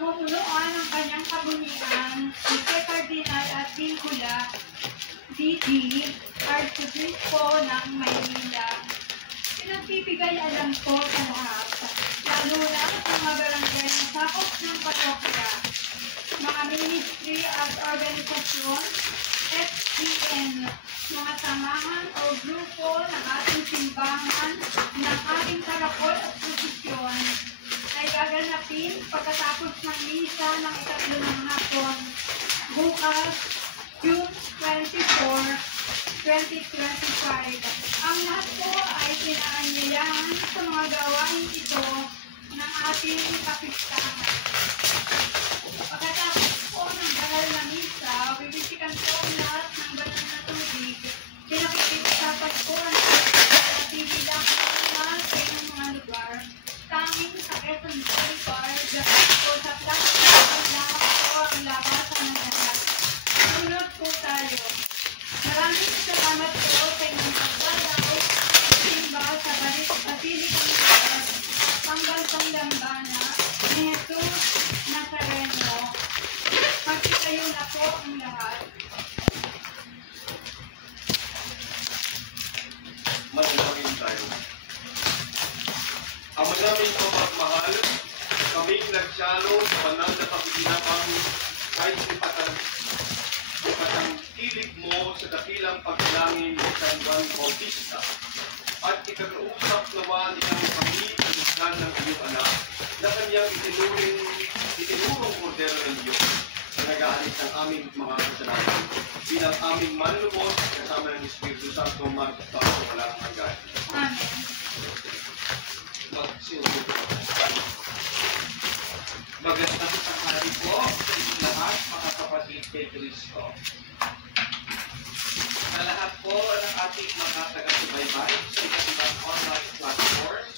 pamumunuan ng kanyang kabunian, si Cardinal at Vincula, D.D., Archbispo ng Maynila. Pinagbibigay alam ko sa lahat, lalo na sa mga barangay na sakop ng parokya, mga ministry at organisasyon, SDN, mga samahan o grupo ng ating simbahan ng ating karakol at posisyon ay gaganapin pagkatapos ng misa ng ikatlo ng hapon, bukas, June 24, 2025. Ang lahat po ay pinaanyayahan sa mga gawain ito ng ating kapistahan. Pagkatapos po ng banal na misa, bibisikan po ang lahat ng banal na tubig. Pinakikitapat po ang natili lang sa inyong mga lugar. Tanging sa Quezon Boulevard o sa Plaza lang po ang labasan ng lahat. Sunod po tayo. Maraming salamat po sa inyong pagdalaw simba sa Basilicang lugar, Pambansang Dambana, ni Jesus Nazareno. Magkitayo na po ang lahat. Manalangin tayo. Ama namin o magmahal, kaming nagsalo sa banal na pagkinabang kahit ipatangkilig mo sa dakilang paglangin ni San Juan Bautista at ikakausap nawa niyang kami sa ng iyong anak na kanyang itinurong kordero ng Diyos na nag-aalis ng aming mga kasalanan bilang aming manlubos kasama ng Espiritu Santo magpapasok walang hanggan. Amen. Magandang tanghali po sa inyong lahat, mga kapatid kay Kristo. Sa lahat po ng ating mga taga-subaybay sa iba't ibang online platforms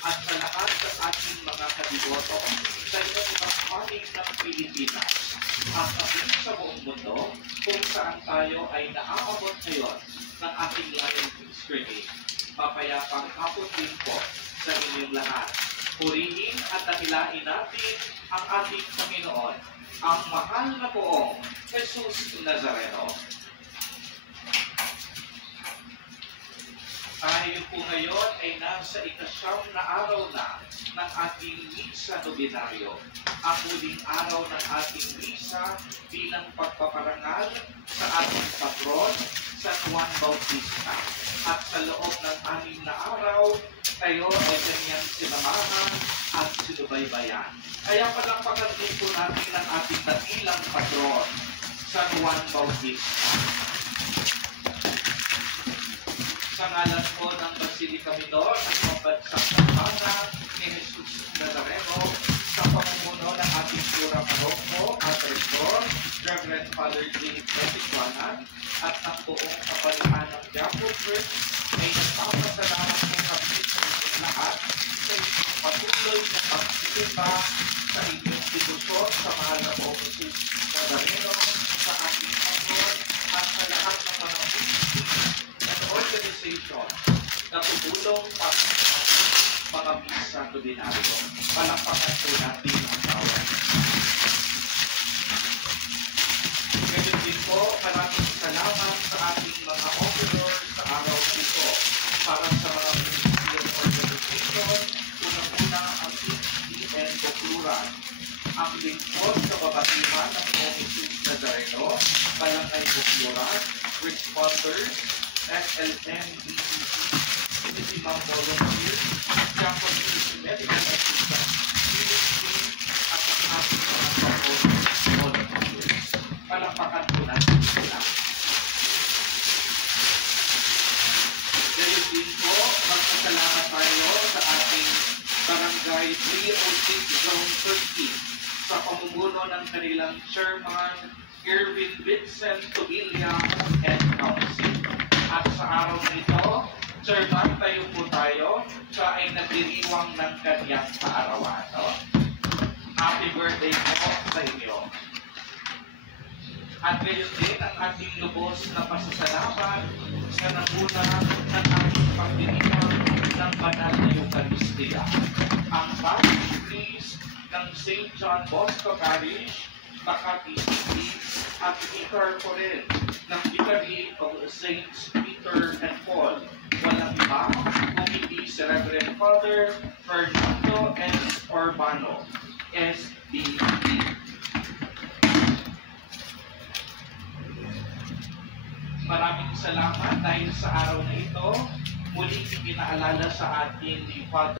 at sa lahat ng ating mga kadiboto sa iba't ibang panig ng Pilipinas at kapit sa buong mundo kung saan tayo ay naaabot ngayon ng ating live streaming. Papayapang hapon din po sa inyong lahat. Purihin at dakilain natin ang ating Panginoon, ang mahal na poong Jesus Nazareno. Tayo po ngayon ay nasa ikasyam na araw na ng ating misa nobenaryo. Ang huling araw ng ating misa bilang pagpaparangal sa ating patron, San Juan Bautista. At sa loob ng 6 na araw, tayo ay kanyang sinamahan at sinubaybayan. Kaya palakpakan din po natin ang ating dakilang patron, San Juan Bautista. Sa ngalan po ng Basilica Minor at Pambansang Dambana ni Jesus Nazareno, sa pamumuno ng ating pura paroko at rektor, Reverend Father James Petitwanan, at ang buong kapalian ng Quiapo Church, ay nagpapasalamat po kami sa inyong lahat sa inyong patuloy na pagsisimba sa inyong institusyon sa mahal na po Jesus Nazareno, sa ating Panginoon, at sa lahat ng mga ministries and organization na tutulong para sa mga misa nobenaryo. Palakpakan po natin ang bawat. Ngayon din po, maraming salamat sa ating mga officers sa araw na ito para sa mga ministry and organization, unang-una ang SDN Bukluran, ang lingkod sa babatihan ng Jesus Nazareno, Barangay Bukluran, responders, SLM, Community Volunteers, Japanese Medical Assistance, Ministry, at ang ating mga volunteers. Palakpakan po natin sila. Dahil din po, magpasalamat tayo sa ating Barangay 306 Zone 13 sa pamumuno ng kanilang Chairman, Erwin Vincent Tobilla and Council. At sa araw nito, Chairman, tayo po tayo, siya ay nagdiriwang ng kanyang kaarawan. No? Happy birthday po sa inyo. At ngayon din ang ating lubos na pasasalamat sa nanguna ng ating pagdiriwang ng banal na Eucharistia. Ang Parish Priest ng St. John Bosco Parish, Makati City, at Vicar po rin ng Vicary of Saints Peter and Paul. Walang iba kung hindi si Reverend Father Fernando S. Urbano, SBD. Maraming salamat dahil sa araw na ito, muling ipinaalala sa atin ni Father